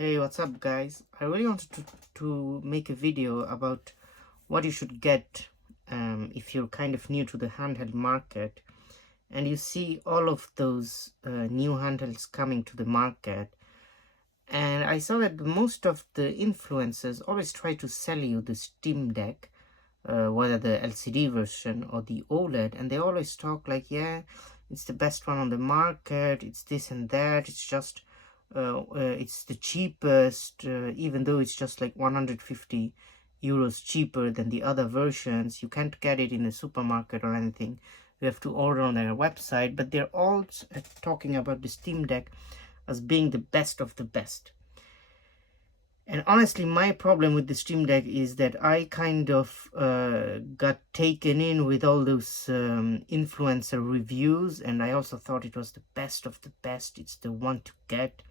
Hey, what's up guys? I really wanted to make a video about what you should get if you're kind of new to the handheld market and you see all of those new handhelds coming to the market. And I saw that most of the influencers always try to sell you the Steam Deck, whether the LCD version or the OLED, and they always talk like, yeah, it's the best one on the market, it's this and that, it's the cheapest, even though it's just like 150 euros cheaper than the other versions. You can't get it in a supermarket or anything. You have to order on their website, but they're all talking about the Steam Deck as being the best of the best. And honestly, my problem with the Steam Deck is that I kind of got taken in with all those influencer reviews, and I also thought it was the best of the best. It's the one to get.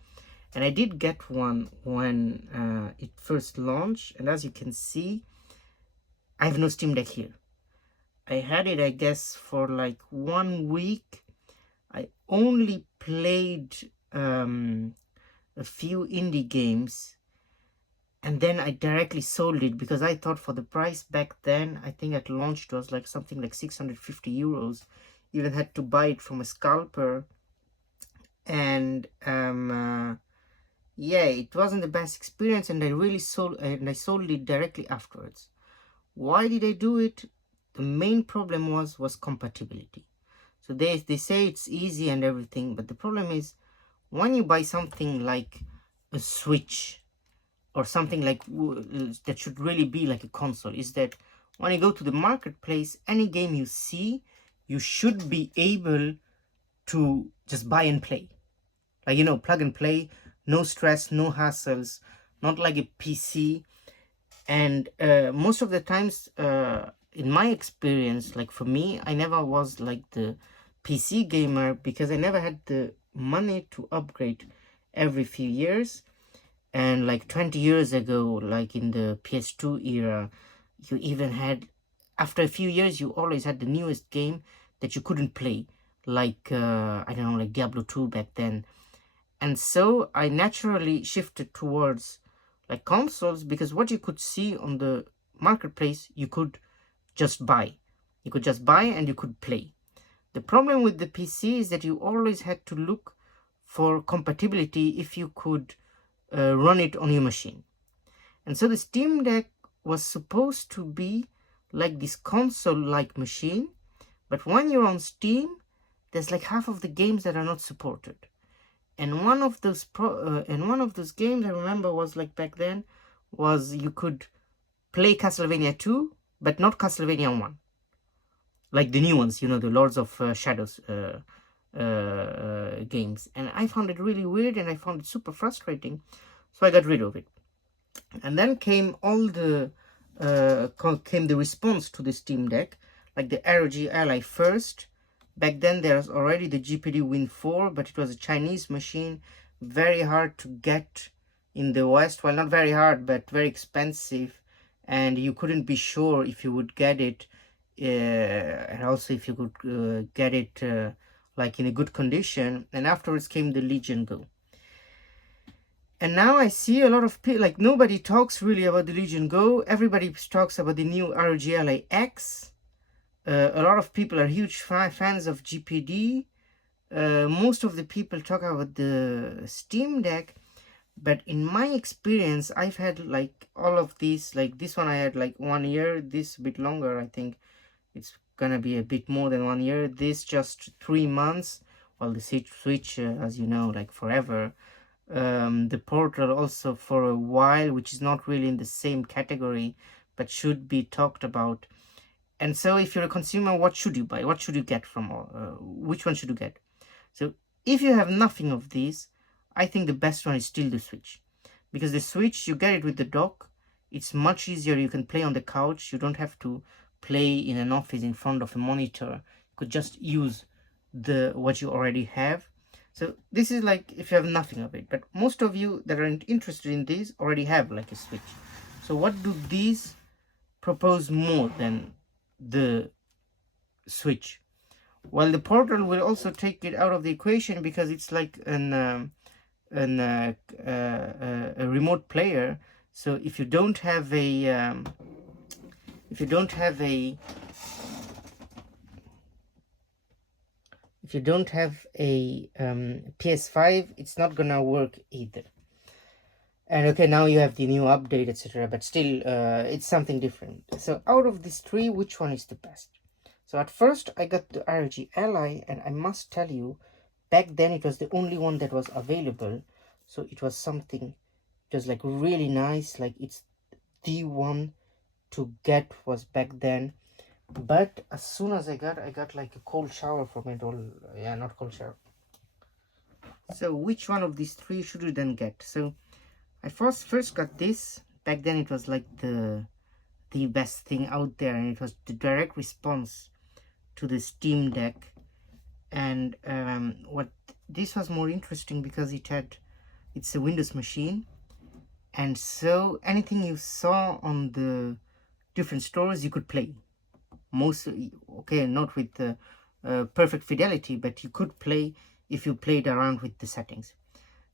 And I did get one when it first launched, and as you can see, I have no Steam Deck here. I had it, I guess, for like 1 week. I only played a few indie games, and then I directly sold it because I thought for the price back then, I think at launch it was like something like 650 euros. Even had to buy it from a scalper, and yeah, it wasn't the best experience, and I sold it directly afterwards. Why did I do it? The main problem was compatibility. So they say it's easy and everything, but the problem is when you buy something like a Switch or something like that should really be like a console, is that when you go to the marketplace, any game you see, you should be able to just buy and play. Like, plug and play, no stress, no hassles, not like a PC. And most of the times, in my experience, like for me, I never was like the PC gamer because I never had the money to upgrade every few years. And like 20 years ago, like in the PS2 era, you even had, after a few years, you always had the newest game that you couldn't play. Like, I don't know, like Diablo 2 back then. And so I naturally shifted towards like consoles because what you could see on the marketplace, you could just buy. You could just buy and you could play. The problem with the PC is that you always had to look for compatibility if you could run it on your machine. And so the Steam Deck was supposed to be like this console-like machine, but when you're on Steam, there's like half of the games that are not supported. And one of those games I remember was like back then was you could play Castlevania 2, but not Castlevania 1. Like the new ones, the Lords of Shadows games. And I found it really weird and I found it super frustrating. So I got rid of it. And then came the response to the Steam Deck, like the ROG Ally first. Back then there was already the GPD Win 4, but it was a Chinese machine, very hard to get in the West. Well, not very hard, but very expensive, and you couldn't be sure if you would get it, and also if you could get it like in a good condition. And afterwards came the Legion Go. And now I see a lot of people, like nobody talks really about the Legion Go. Everybody talks about the new ROG Ally X. A lot of people are huge fans of GPD. Most of the people talk about the Steam Deck. But in my experience, I've had like all of these, like this one I had like 1 year, this a bit longer. I think it's gonna be a bit more than 1 year. This just 3 months. Well, the Switch, as you know, like forever. The Portal also for a while, which is not really in the same category, but should be talked about. And so if you're a consumer, what should you buy? What should you get from which one should you get? So if you have nothing of these, I think the best one is still the Switch. Because the Switch, you get it with the dock. It's much easier. You can play on the couch. You don't have to play in an office in front of a monitor. You could just use what you already have. So this is like if you have nothing of it. But most of you that are interested in these already have like a Switch. So what do these propose more than the Switch? Well, the Portal will also take it out of the equation because it's like a remote player. So if you don't have a if you don't have a PS5, it's not gonna work either. And okay, now you have the new update, etc. But still, it's something different. So out of these three, which one is the best? So at first, I got the RG Ally, and I must tell you, back then it was the only one that was available. So it was something, it was like really nice. Like it's the one to get was back then. But as soon as I got like a cold shower from it. All yeah, not cold shower. So which one of these three should you then get? So I first got this. Back then it was like the best thing out there, and it was the direct response to the Steam Deck. And what this was more interesting because it's a Windows machine, and so anything you saw on the different stores you could play. Mostly, okay, not with the perfect fidelity, but you could play if you played around with the settings.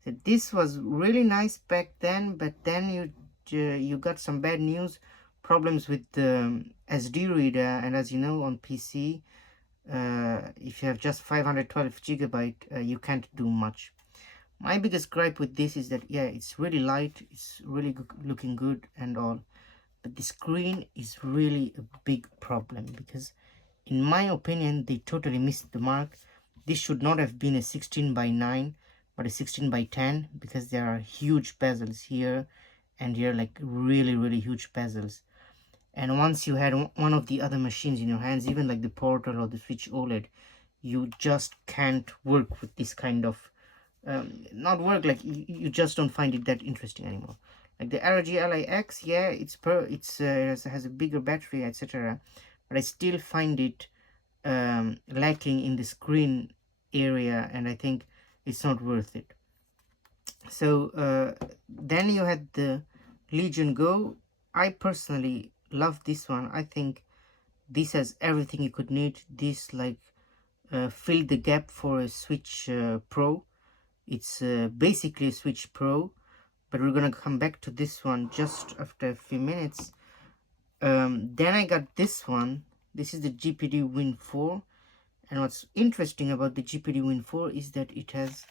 So this was really nice back then, but then you got some bad news, problems with the SD reader, and as you know on PC, if you have just 512 gigabyte, you can't do much. My biggest gripe with this is that yeah, it's really light, it's really looking good and all, but the screen is really a big problem because in my opinion they totally missed the mark. This should not have been a 16 by 9 but a 16 by 10 because there are huge bezels here and here, like really huge bezels. And once you had one of the other machines in your hands, even like the Portal or the Switch OLED, you just can't work with this kind of not work, like you just don't find it that interesting anymore. Like the ROG Ally X, yeah, it has a bigger battery, etc., but I still find it lacking in the screen area, and I think it's not worth it. So then you had the Legion Go. I personally love this one. I think this has everything you could need. This like filled the gap for a Switch Pro. It's basically a Switch Pro, but we're gonna come back to this one just after a few minutes. Then I got this one. This is the GPD Win 4, and what's interesting about the GPD Win 4 is that it has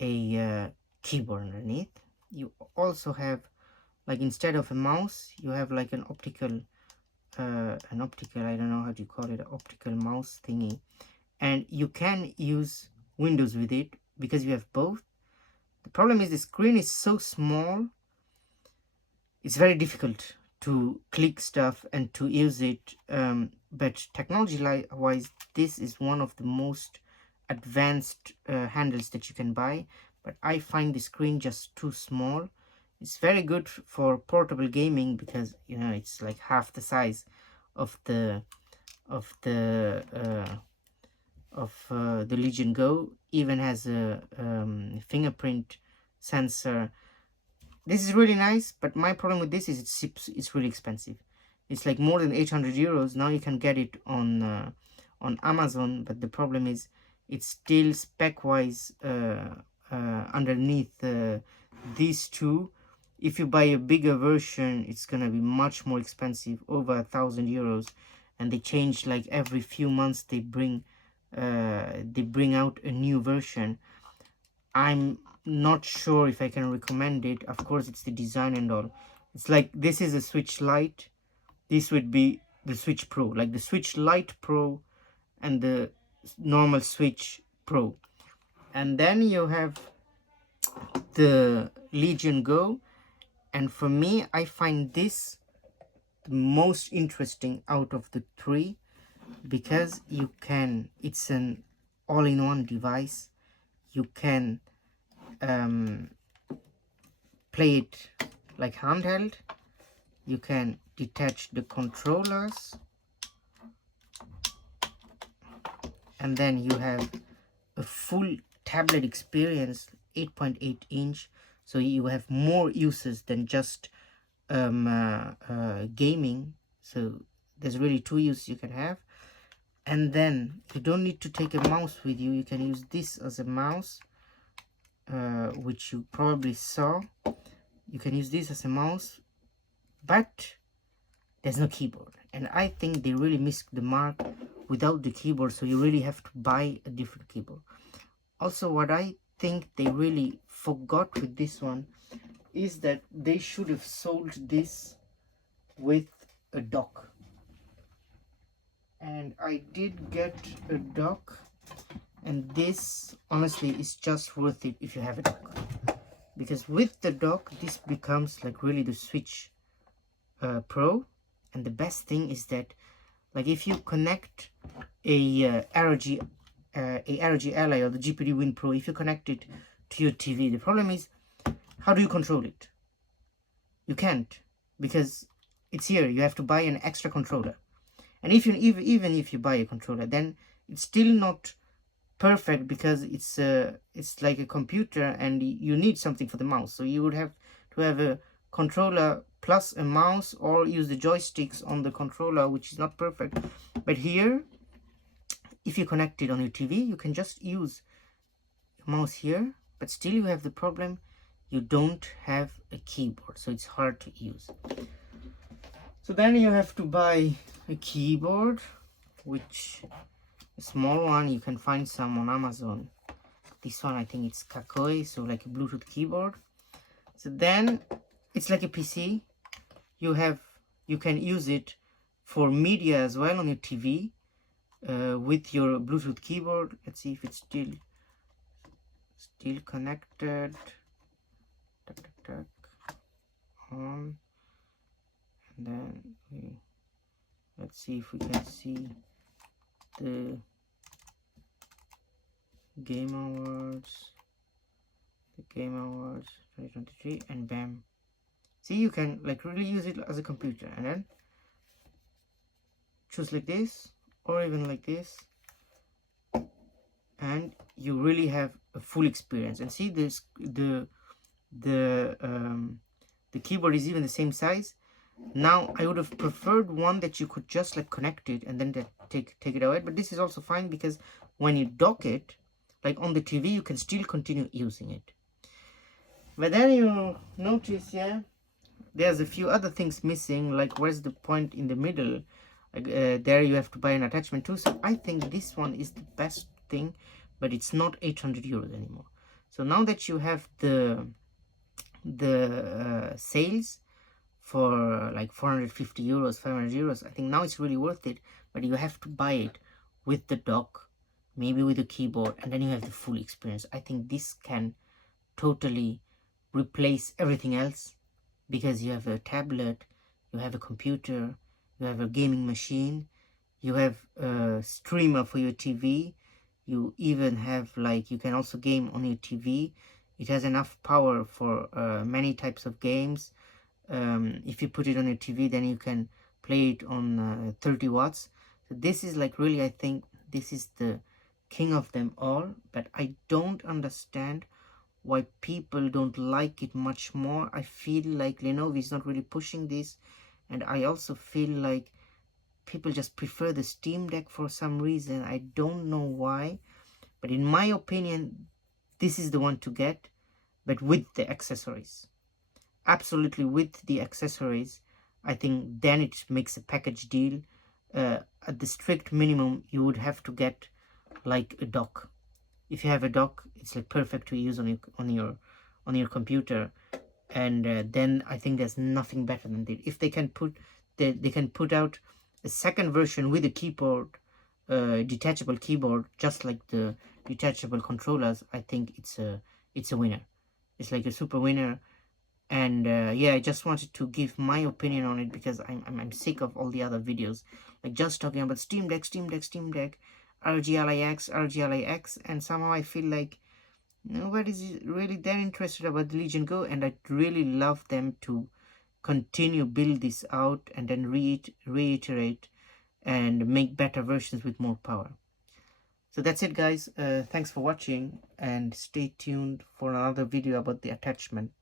a keyboard underneath. You also have, like, instead of a mouse, you have like an optical I don't know how to call it, optical mouse thingy, and you can use Windows with it because you have both. The problem is the screen is so small, it's very difficult to click stuff and to use it, but technology wise this is one of the most advanced handles that you can buy, but I find the screen just too small. It's very good for portable gaming because you know it's like half the size of the Legion Go. Even has a fingerprint sensor. This is really nice, but my problem with this is it's really expensive. It's like more than 800 euros. Now you can get it on Amazon, but the problem is it's still spec wise underneath these two. If you buy a bigger version, it's gonna be much more expensive, over 1,000 euros, and they change like every few months. They bring out a new version. I'm not sure if I can recommend it. Of course, it's the design and all. It's like this is a Switch Lite. This would be the Switch Pro, like the Switch Lite Pro and the normal Switch Pro. And then you have the Legion Go, and for me, I find this the most interesting out of the three because it's an all-in-one device. You can play it like handheld. You can detach the controllers, and then you have a full tablet experience, 8.8 inch, so you have more uses than just gaming. So there's really two uses you can have. And then you don't need to take a mouse with you. You can use this as a mouse. which you probably saw. You can use this as a mouse, but there's no keyboard, and I think they really missed the mark without the keyboard, so you really have to buy a different keyboard. Also, what I think they really forgot with this one is that they should have sold this with a dock. And I did get a dock, and this honestly is just worth it if you have a dock, because with the dock this becomes like really the Switch Pro. And the best thing is that, like, if you connect a ROG Ally or the GPD Win Pro, if you connect it to your TV, the problem is, how do you control it? You can't, because it's here. You have to buy an extra controller, and if you even if you buy a controller, then it's still not perfect, because it's like a computer and you need something for the mouse, so you would have to have a controller plus a mouse, or use the joysticks on the controller, which is not perfect. But here, if you connect it on your TV, you can just use your mouse here, but still you have the problem, you don't have a keyboard, so it's hard to use. So then you have to buy a keyboard, which a small one, you can find some on Amazon. This one, I think it's Kakoi, so like a Bluetooth keyboard. So then it's like a PC. You can use it for media as well on your TV with your Bluetooth keyboard. Let's see if it's still connected. Tuck, tuck, tuck. On, and then let's see if we can see the Game Awards, 2023, and bam. See, you can like really use it as a computer, and then choose like this, or even like this, and you really have a full experience. And see, this the keyboard is even the same size. Now I would have preferred one that you could just like connect it and then take it away, but this is also fine, because when you dock it, like on the TV, you can still continue using it. But then you notice, yeah, there's a few other things missing, like where's the point in the middle? Like there you have to buy an attachment too. So I think this one is the best thing, but it's not 800 euros anymore. So now that you have the sales for like 450 euros, 500 euros, I think now it's really worth it. But you have to buy it with the dock, maybe with a keyboard, and then you have the full experience. I think this can totally replace everything else, because you have a tablet, you have a computer, you have a gaming machine, you have a streamer for your TV, you even have like, you can also game on your TV. It has enough power for many types of games. If you put it on your TV, then you can play it on 30 watts. So this is like really, I think this is the king of them all. But I don't understand why people don't like it much more. I feel like Lenovo is not really pushing this, and I also feel like people just prefer the Steam Deck for some reason. I don't know why, but in my opinion, this is the one to get, but with the accessories. Absolutely with the accessories. I think then it makes a package deal. At the strict minimum, you would have to get like a dock. If you have a dock, it's like perfect to use on your computer, and then I think there's nothing better than that. If they can put out a second version with a keyboard, detachable keyboard, just like the detachable controllers, I think it's a winner. It's like a super winner. And yeah, I just wanted to give my opinion on it, because I'm sick of all the other videos like just talking about Steam Deck, ROG Ally X, and somehow I feel like nobody's really that interested about the Legion Go, and I'd really love them to continue build this out and then reiterate and make better versions with more power. So that's it, guys. Thanks for watching, and stay tuned for another video about the attachment.